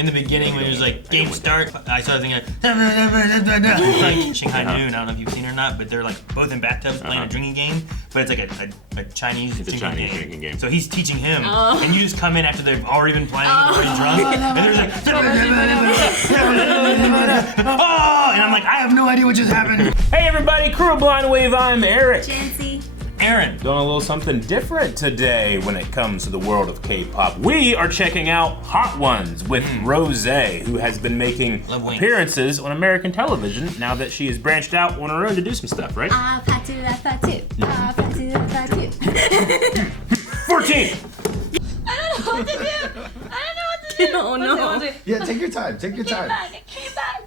in the beginning when it was like game start, I started thinking like Shanghai Noon. I don't know if you've seen it or not, but they're like both in bathtubs playing a drinking game, but it's like a Chinese drinking game. So he's teaching him, and you just come in after they've already been playing, already drunk, and they're like, and I'm like, I have no idea what just happened. Hey everybody, Crew of Blind Wave, I'm Eric. Janci. Aaron. Doing a little something different today when it comes to the world of K-pop. We are checking out Hot Ones with Rosé, who has been making appearances on American television now that she has branched out on her own to do some stuff, right? 14! I don't know what to do. Oh no. Yeah, take your time. Take your time. It came back.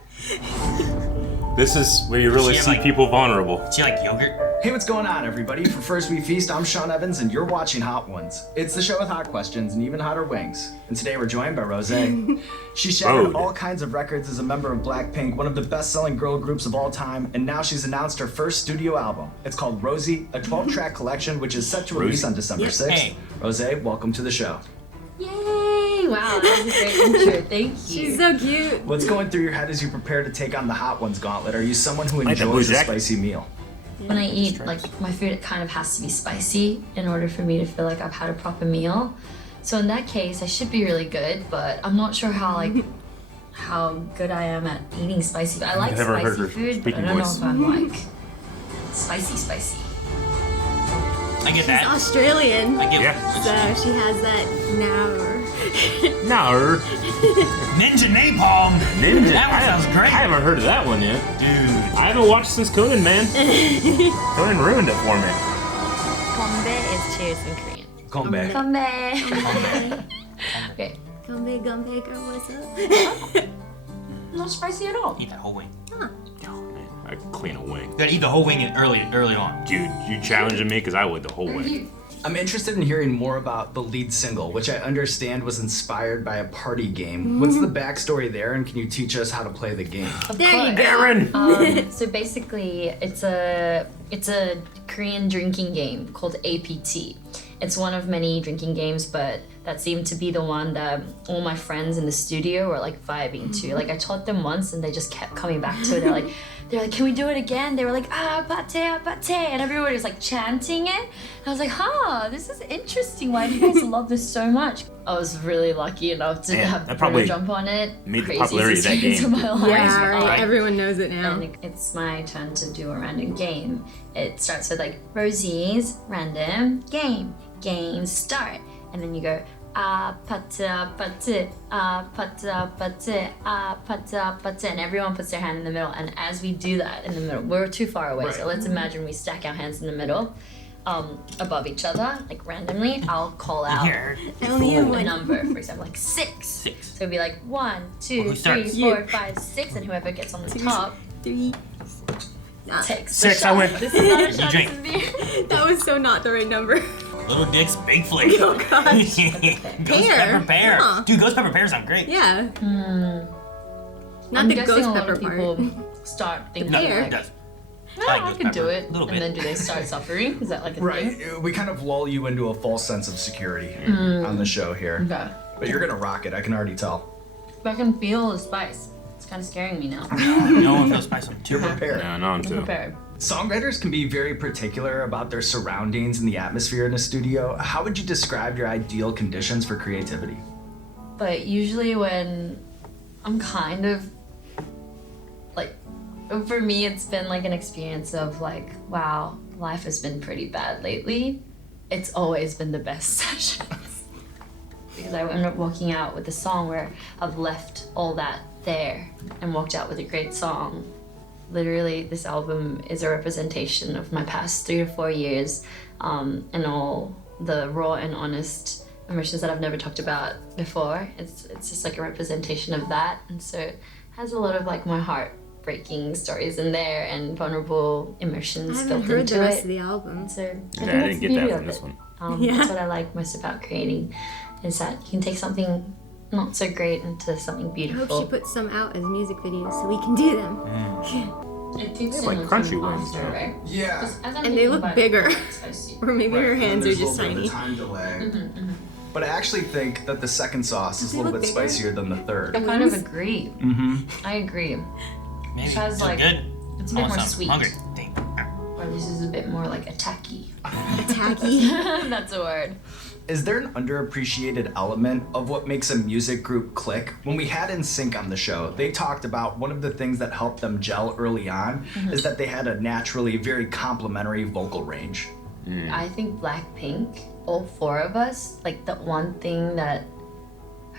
This is where you really see people vulnerable. Do you like yogurt? Hey, what's going on, everybody? For First We Feast, I'm Sean Evans, and you're watching Hot Ones. It's the show with hot questions and even hotter wings. And today we're joined by Rosé. She shattered all kinds of records as a member of Blackpink, one of the best-selling girl groups of all time, and now she's announced her first studio album. It's called Rosé, a 12-track collection, which is set to release on December 6th. Hey. Rosé, welcome to the show. Yay! Wow, that was a great intro. Thank you. She's so cute. What's going through your head as you prepare to take on the Hot Ones gauntlet? Are you someone who enjoys a spicy meal? When I eat, like, my food, it kind of has to be spicy in order for me to feel like I've had a proper meal. So in that case, I should be really good, but I'm not sure how good I am at eating spicy. I like spicy food, but I don't know if I'm like spicy. I get that. She's Australian. I get So she has that No. Ninja Napalm. Ninja? That one sounds great. I haven't heard of that one yet. Dude. I haven't watched since Conan, man. Conan ruined it for me. Kombe is cheers in Korean. Kombe. Kombe. Okay. Gumbe girl, what's up? Not spicy at all. Eat that whole wing. Oh, man, I could clean a wing. You gotta eat the whole wing early on. Dude, you challenging me because I would the whole wing. I'm interested in hearing more about the lead single, which I understand was inspired by a party game. What's the backstory there, and can you teach us how to play the game? There you go. Aaron! So basically, it's a Korean drinking game called APT. It's one of many drinking games, but that seemed to be the one that all my friends in the studio were like vibing to. Like I taught them once, and they just kept coming back to it. They're like, can we do it again? They were like, pate, and everybody was like chanting it. And I was like, this is interesting. Why do you guys love this so much? I was really lucky enough to have to jump on it. Made the popularity of that game. Of my life. Yeah, right. Everyone knows it now. And it's my turn to do a random game. It starts with like Rosie's random game. Game start. And then you go, pate, and everyone puts their hand in the middle. And as we do that in the middle, we're too far away. So let's imagine we stack our hands in the middle, above each other, like randomly. I'll call out a number, for example, like 6. So it'd be like 1, 2, 3, 4, 5, 6, and whoever gets on the top 3. takes 6, I win. This is not a shot, drink. this is beer. That was so not the right number. Little Dick's Big Flick. Oh gosh. Ghost Pepper Pear. Huh. Dude, Ghost Pepper Pear sound great. Yeah. Not I'm the guessing ghost a lot pepper of part. people start thinking No, Pear. it does. I can do it. A little and then bit. do they start suffering? Is that like a thing? Right, we kind of lull you into a false sense of security on the show here. Okay. But you're gonna rock it, I can already tell. But I can feel the spice. It's kind of scaring me now. No one feels spicy. You're prepared. Yeah, no, I'm too. Prepared. Songwriters can be very particular about their surroundings and the atmosphere in a studio. How would you describe your ideal conditions for creativity? But usually when I'm kind of like, for me, it's been like an experience of like, wow, life has been pretty bad lately. It's always been the best sessions. Because I end up walking out with a song where I've left all that there and walked out with a great song. Literally, this album is a representation of my past 3 to 4 years, and all the raw and honest emotions that I've never talked about before. It's just like a representation of that, and so it has a lot of like my heartbreaking stories in there and vulnerable emotions I built haven't heard into the rest it. of the album. So Yeah, I think didn't that's the get beauty that of from this it. one. That's what I like most about creating, is that you can take something not so great into something I beautiful. hope she puts some out as music videos so we can do them. It takes like so much crunchy time wings, after, though. right? Yeah. And they look bigger. Or maybe her hands are just tiny. Time delay. but I actually think that the second sauce is a little bit spicier than the third. I kind of agree. I agree. Maybe. It has like, good. it's a bit more sweet. Hungry. Dang. Or this is a bit more like attacky. Tacky. That's a word. Is there an underappreciated element of what makes a music group click? When we had NSYNC on the show, they talked about one of the things that helped them gel early on is that they had a naturally very complementary vocal range. I think Blackpink, all four of us, like the one thing that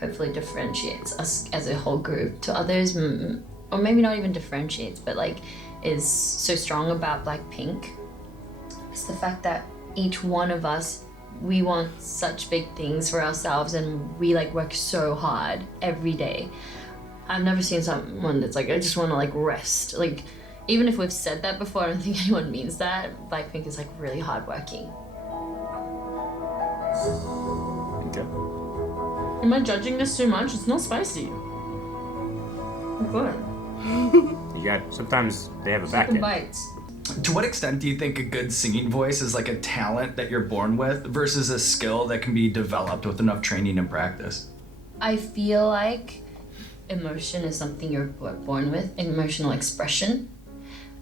hopefully differentiates us as a whole group to others, or maybe not even differentiates, but like is so strong about Blackpink, is the fact that each one of us, we want such big things for ourselves and we like work so hard every day. I've never seen someone that's like, I just want to like rest. Like, even if we've said that before, I don't think anyone means that. Blackpink is like really hardworking. Okay. Am I judging this too much? It's not spicy. Good. Sometimes they have a back Second end. bites. To what extent do you think a good singing voice is like a talent that you're born with versus a skill that can be developed with enough training and practice? I feel like emotion is something you're born with, emotional expression.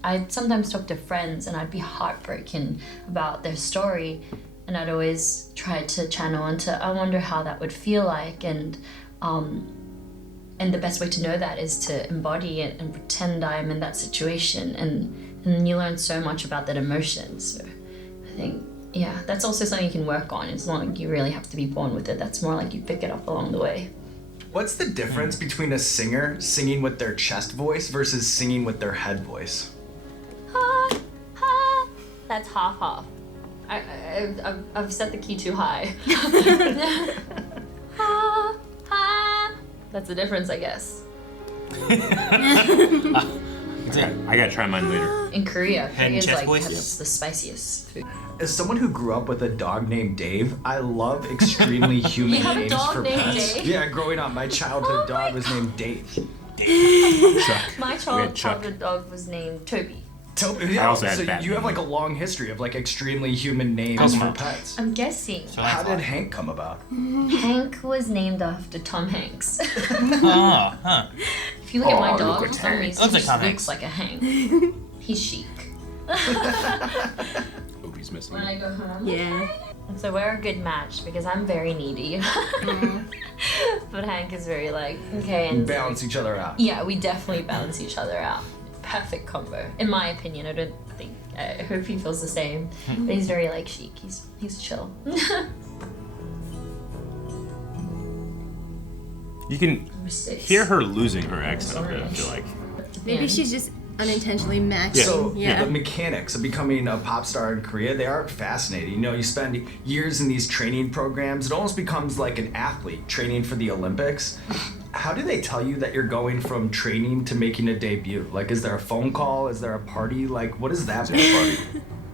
I'd sometimes talk to friends and I'd be heartbroken about their story, and I'd always try to channel into, I wonder how that would feel like, and the best way to know that is to embody it and pretend I'm in that situation, and you learn so much about that emotion. So I think, yeah, that's also something you can work on. It's not like you really have to be born with it. That's more like you pick it up along the way. What's the difference between a singer singing with their chest voice versus singing with their head voice? Ha, ha. That's half. I've set the key too high. Ha, ha. That's the difference, I guess. I gotta try mine later. In Korea, Head and Korea's chest like voice? has the spiciest food. As someone who grew up with a dog named Dave, I love extremely human You have a names dog for named pets. Dave? Yeah, growing up, my childhood dog was named Dave. Chuck. My Chuck. childhood dog was named Toby. Yeah, I also had so Batman. you have like a long history of like extremely human names for pets. I'm guessing. So How that's did why. Hank come about? Hank was named after Tom Hanks. Oh, huh. If you look at my Oh, dog, look at for some Hank. reason, Looks like he Tom looks Hanks. like a Hank. He's chic. Oh, he's missing. When I go home. Yeah. So we're a good match because I'm very needy. But Hank is very like, okay. You And balance each other out. yeah, we definitely balance each other out. Perfect combo, in my opinion. I don't think. I hope he feels the same. But he's very like chic. He's chill. You can hear her losing her accent a bit, I feel like. Maybe she's just unintentionally matching. So Yeah. the mechanics of becoming a pop star in Korea, they are fascinating. You know, you spend years in these training programs. It almost becomes like an athlete training for the Olympics. How do they tell you that you're going from training to making a debut? Like, is there a phone call? Is there a party? Like, what is that party?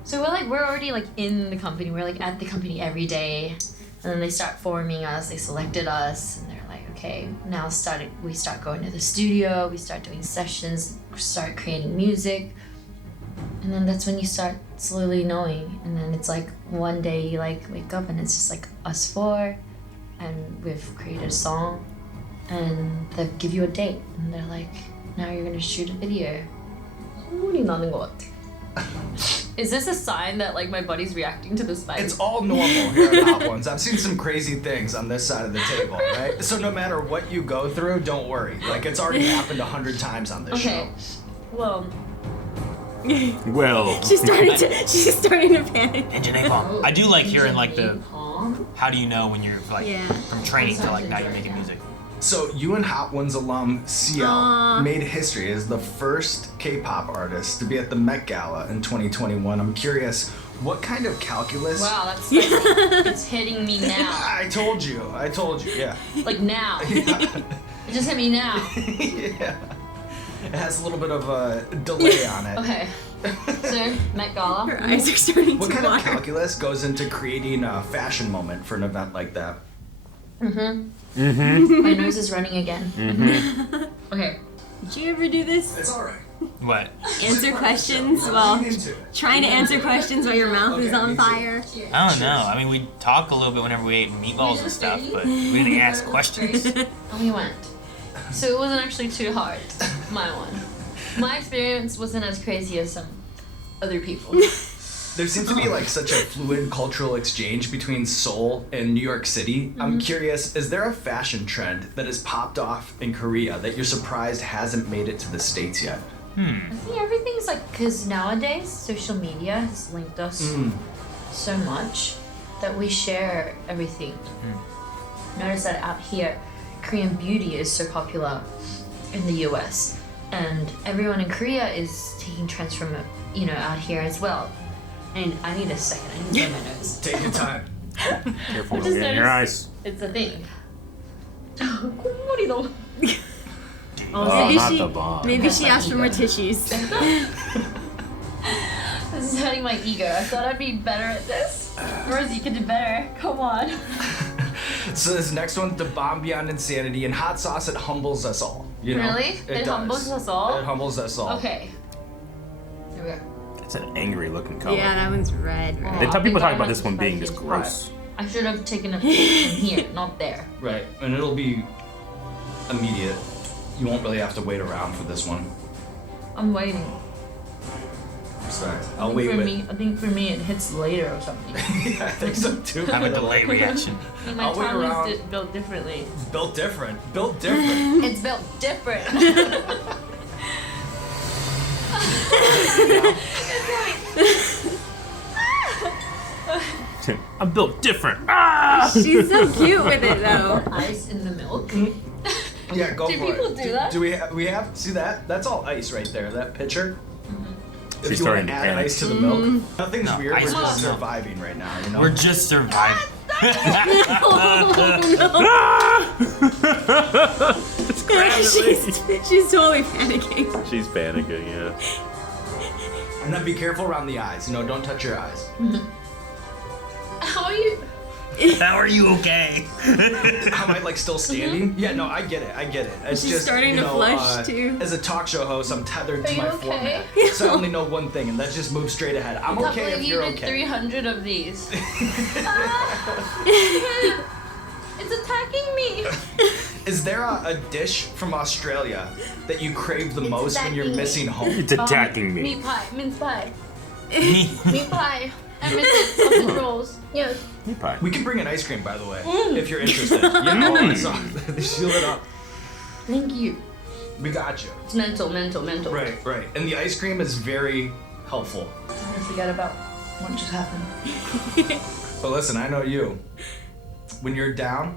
So we're already like in the company. We're like at the company every day, and then they start forming us. They selected us, and they're like, okay, now we start going to the studio. We start doing sessions. We start creating music, and then that's when you start slowly knowing. And then it's like one day you like wake up and it's just like us four, and we've created a song, and they give you a date, and they're like, now you're gonna shoot a video. 소문이 나는 것 같아. Is this a sign that like my body's reacting to the spice? It's all normal here at Hot Ones. I've seen some crazy things on this side of the table, right? So no matter what you go through, don't worry. Like, it's already happened 100 times on this Okay. show. Well, She's starting to panic. Engine napalm. I do like hearing like the Napalm? how do you know when you're like Yeah. from training to like now you're making music. So you and Hot Ones alum CL Aw. made history as the first K-pop artist to be at the Met Gala in 2021. I'm curious, what kind of calculus? Wow, that's spicy. It's hitting me now. I told you, yeah. Like now. It just hit me now. Yeah. It has a little bit of a delay on it. Okay. So, Met Gala. Her eyes are starting What to kind of water. calculus goes into creating a fashion moment for an event like that? My nose is running again. Okay. Did you ever do this? It's all right. What? Answer questions while trying to answer questions while your mouth is on fire. I don't know. I mean, we talk a little bit whenever we ate meatballs and stuff, but we didn't ask questions. And we went. So it wasn't actually too hard, my one. My experience wasn't as crazy as some other people. There seems to be like such a fluid cultural exchange between Seoul and New York City. I'm curious, is there a fashion trend that has popped off in Korea that you're surprised hasn't made it to the States yet? I think everything's like, because nowadays social media has linked us so much that we share everything. Notice that out here, Korean beauty is so popular in the US, and everyone in Korea is taking trends from out here as well. And I need a second. I need to blow my nose. Take your time. Careful, don't get in your eyes. It's a thing. Maybe she asked for more tissues. This is hurting my ego. I thought I'd be better at this. Rose, you could do better. Come on. So this next one, the bomb beyond insanity and hot sauce, it humbles us all. You know? Really? It humbles us all? It humbles us all. Okay. Here we go. It's an angry looking color. Yeah, that one's red. People talk about this one being just gross. I should have taken a picture from here, not there. Right, and it'll be immediate. You won't really have to wait around for this one. I'm waiting. Respect. I'll wait with. I think for me it hits later or something. Yeah, I think so too. Have a delay reaction. My I'll wait tongue around. is built differently. Built different. Built different. It's built different. I'm built different. Ah! She's so cute with it though. Ice in the milk. Yeah, go Do for people it. do that? Do we have see that? That's all ice right there. That pitcher. If She's you want starting to to add panic. ice to the milk, nothing's No, weird. We're ice just is milk. surviving right now. You know. We're just surviving. She's totally panicking. She's panicking, yeah. And then be careful around the eyes. You know, don't touch your eyes. How are you? How are you okay? Am I like still standing? Yeah, no, I get it. I get it. It's She's just starting you to know, flush, too. As a talk show host, I'm tethered to Are my you okay? format, so I only know one thing, and that's just move straight ahead. I'm I can't okay believe if you you're did okay. 300 of these. It's attacking me. Is there a dish from Australia that you crave the most when you're attacking me. missing home? It's attacking me. Meat pie, mince pie, Me? meat pie. I miss it. Sausage rolls. Yes. Meat pie. We can bring an ice cream, by the way, if you're interested. You know, I saw they seal it up. Thank you. We got you. It's mental. Right. And the ice cream is very helpful. I forgot about what just happened. But listen, I know you. When you're down,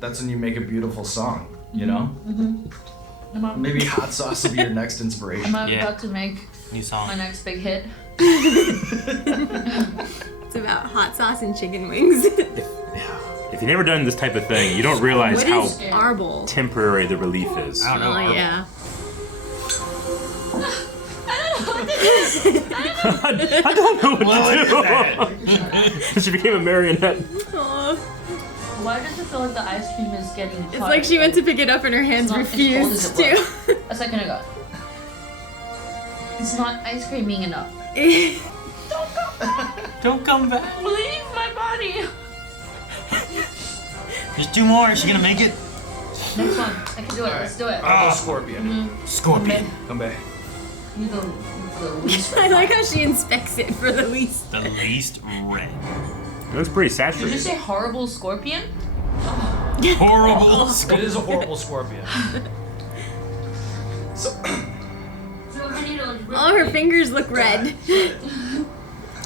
that's when you make a beautiful song, you know? Maybe hot sauce will be your next inspiration. I'm Yeah. about to make New song. my next big hit. It's about hot sauce and chicken wings. If you've never done this type of thing, you don't realize What how is arbol? temporary the relief is. I don't know. Oh yeah. I don't know what What to is do. that? She became a marionette. Aw. Why does it feel like the ice cream is getting hard? It's like she went to pick it up and her hands It's not as cold refused as it to. A second ago. It's not ice creaming enough. Don't come back. Leave my body. There's two more. Is she gonna make it? Next one. I can do it. Let's do it. I'll go scorpion. Scorpion. Come back. You the least I like how she inspects it for the least. The least red. It looks pretty Did you saturated. say horrible scorpion? Horrible. It is a horrible scorpion. So, So I need to like rip All her it. fingers look red.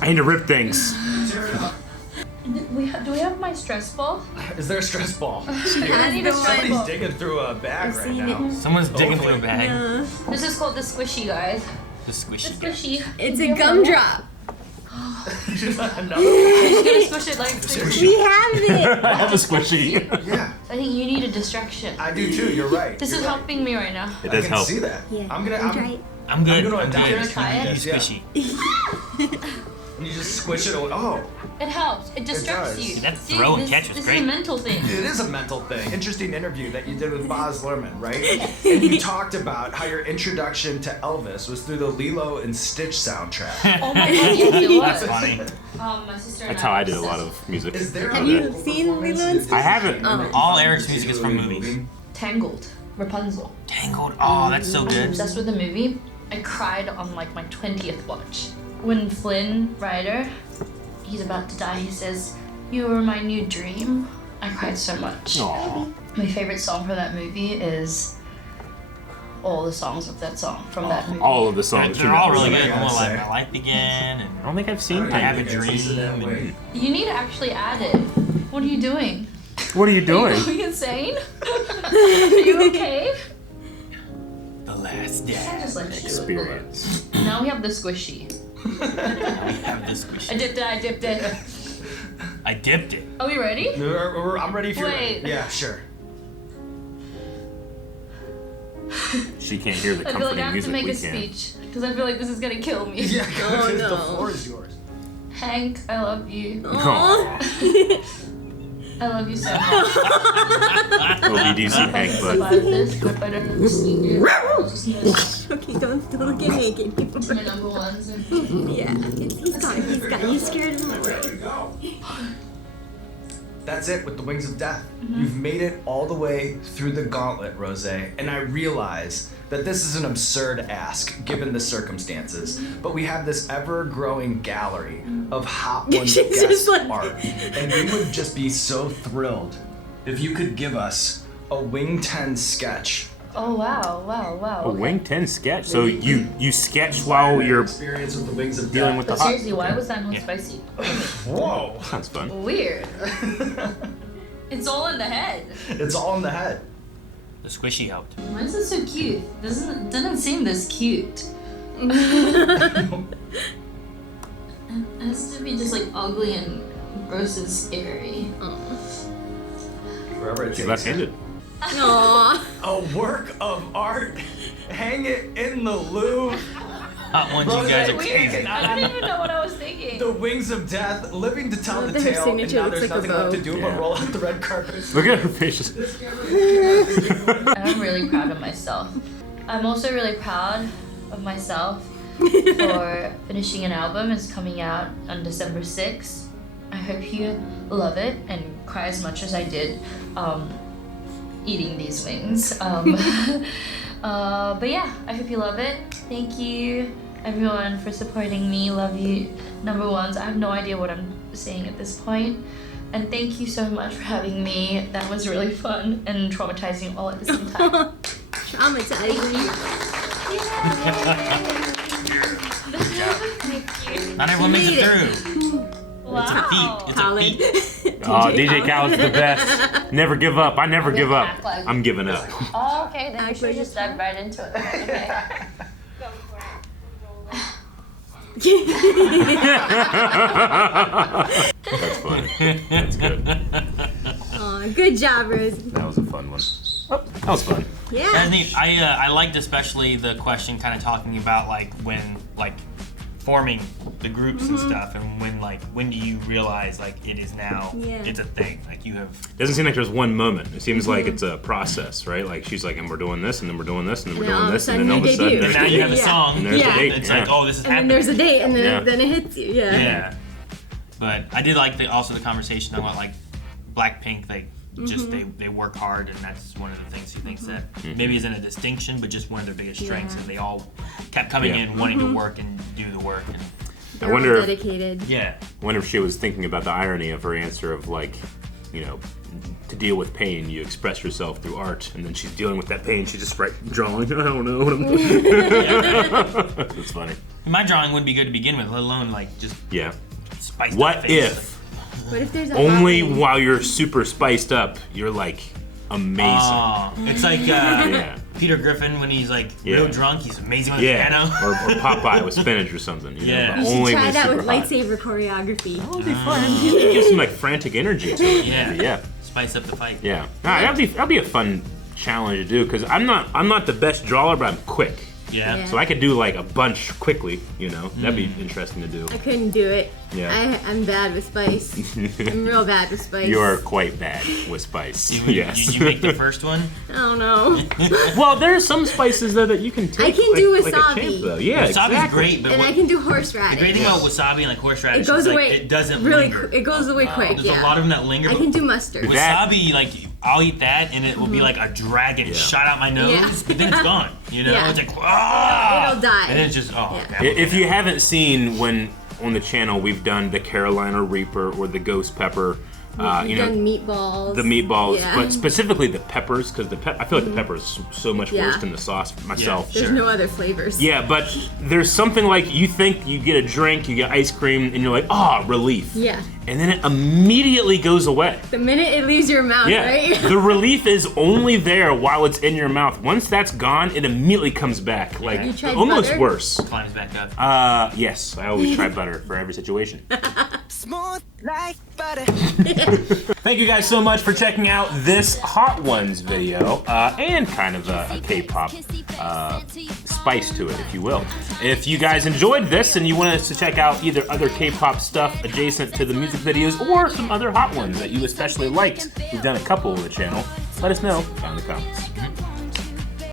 I need to rip things. Do we have my stress ball? is there a stress ball? She has need the a stress one. ball. Somebody's digging through a bag I've right seen now. it. Someone's digging through a Hopefully. bag. No. This is called the squishy, guys. The The squishy guy. squishy. It's Do a you have gumdrop. Another You're gonna squish it like squishy. We have it. I have a squishy. Yeah, I think you need a distraction. I do too. You're right. This You're is right. helping me right now. It I does can help. see that. Yeah. I'm gonna. Let me try it. I'm good. I'm gonna I'm adopt good. this kind of You idea. squishy. And you just squish it away. Oh. It helps. It distracts does. you. Dude, that throw and catch was this great. is a mental thing. It is a mental thing. Interesting interview that you did with Baz Luhrmann, right? And you talked about how your introduction to Elvis was through the Lilo and Stitch soundtrack. Oh my god, yes, it was. That's funny. My sister and That's how I did a were lot of music. Is there Have a you vocal seen performance? Lilo and Stitch? I haven't. All Eric's music is from movies. Tangled, Rapunzel. Tangled. Oh, that's so good. Obsessed with the movie. I cried on like my 20th watch. When Flynn Rider, he's about to die, he says, "You were my new dream." I cried so much. Aww. My favorite song for that movie is all the songs of that song from that movie. All of the songs. They're all really That's good. what I More gotta like say. My Life Began and I don't think I've seen I Have a Tangled. Dream. And You need to actually add it. What are you doing? What are you Are doing? you going insane? Are you okay? The Last Dance. Just like Experience. Now we have the squishy. We have this I squishy. dipped it, I dipped it. I dipped it. Are we ready? I'm ready for Wait. you. Yeah, sure. She can't hear the I feel like I comforting have to music make we a can. speech because I feel like this is gonna kill me. Yeah, Oh, the no. floor is yours. Hank, I love you. Aw. I love you so much. OBDC If I Hank, can bud. survive this, if I don't see you, just know Okay, don't get naked my anymore. number ones. Yeah, he's got you scared him away. That's it with the Wings of Death. You've made it all the way through the gauntlet, Rosé, and I realize that this is an absurd ask given the circumstances, but we have this ever-growing gallery of Hot Ones She's guest just like- art, and we would just be so thrilled if you could give us a Wing 10 sketch. Oh wow. A Okay. Wing 10 sketch. So you sketch while you're experience with the Wings of dealing Death. with the But hot. seriously, why was that not Yeah. spicy? Whoa! Sounds fun. Weird. It's all in the head. It's all in the head. The squishy helped. Why is it so cute? Doesn't seem this cute. It has to be just like ugly and gross and scary. Wherever it She's takes you. left-handed. Aww. A work of art. Hang it in the Louvre. Hot ones, you guys are crazy. I don't even know what I was thinking. The Wings of Death, living to tell the Her tale, and signature now looks there's like a nothing left to bow. do Yeah. but roll out the red carpet. Look at her faces. I'm really proud of myself. I'm also really proud of myself for finishing an album. It's coming out on December 6th. I hope you love it and cry as much as I did eating these wings. But yeah, I hope you love it. Thank you everyone for supporting me. Love you, number ones. I have no idea what I'm saying at this point. And thank you so much for having me. That was really fun and traumatizing all at the same time. Traumatizing. Not everyone makes it Made through. Wow. It's a feat. Oh, DJ Khaled's the best. Never give up. I never give up. act like- I'm giving up. Oh, okay, then we should just dive right into it. Okay. That's funny. That's good. Aw, good job, Rose. That was a fun one. Oh, that was fun. Yeah. That's neat. I liked especially the question kind of talking about like when like forming the groups and stuff, and when do you realize like it is now Yeah. it's a thing, like you have Doesn't seem like there's one moment. It seems like it's a process, right? Like she's like, and we're doing this, and then we're doing this, and then we're And then doing all of a this, and then all of a sudden sudden you there's now you have a Yeah. song And there's Yeah. the date. it's Yeah. like, oh, this is And then happening. there's a date, and then, Yeah. then it hits you. Yeah. Yeah. But I did like also the conversation about like Blackpink, they just they work hard, and that's one of the things he thinks that maybe isn't a distinction, but just one of their biggest strengths, Yeah. and they all kept coming Yeah. in wanting to work and do the work. And I They're all wonder. dedicated. yeah, I wonder if she was thinking about the irony of her answer of like, you know, to deal with pain, you express yourself through art, and then she's dealing with that pain. She's just drawing. I don't know what I'm doing. That's funny. my drawing wouldn't be good to begin with, let alone like just Yeah. spice. What if What if there's a only hotline? while you're super spiced up, you're like amazing? Oh, it's like Yeah. Peter Griffin when he's like Yeah. real drunk, he's amazing with Yeah. the piano. Or Popeye with spinach or something. You Yeah. know, You but You only should try when that super with hot. lightsaber choreography. That'd be fun. It gives some like frantic energy to it. Yeah. Yeah. Spice up the fight. Yeah. Nah, that'd be a fun challenge to do because I'm not the best drawer, but I'm quick. Yeah. So I could do like a bunch quickly, you know. That'd be interesting to do. I couldn't do it. Yeah. I'm bad with spice. I'm real bad with spice. You're quite bad with spice. Yes. Did you make the first one? I don't know. Well, there's some spices though that you can take. I can do like a wasabi. champ, though. Yeah, Wasabi's exactly. great, but And I can do horseradish. the great thing about wasabi and like horseradish It goes is like, away. it doesn't really. linger. It goes away quick. There's Yeah. a lot of them that linger. I but can do mustard. wasabi, like I'll eat that and it will be like a dragon shot out my nose, Yeah. but then it's gone. You know, Yeah. it's like ah, It'll die. and then it's just okay. If you haven't seen when on the channel we've done the Carolina Reaper or the Ghost Pepper, We've done meatballs. the meatballs, Yeah. but specifically the peppers, because I feel like the pepper is so much Yeah. worse than the sauce myself. There's no other flavors. Yeah, but there's something like you think you get a drink, you get ice cream, and you're like, relief. Yeah. And then it immediately goes away. The minute it leaves your mouth, Yeah, right? the relief is only there while it's in your mouth. Once that's gone, it immediately comes back, like You tried almost butter? worse. Climbs back up. Yes, I always try butter for every situation. Smooth like butter. Thank you guys so much for checking out this Hot Ones video, and kind of a K-pop spice to it, if you will. If you guys enjoyed this and you want us to check out either other K-pop stuff adjacent to the music videos or some other Hot Ones that you especially liked, we've done a couple of the channel, let us know down in the comments.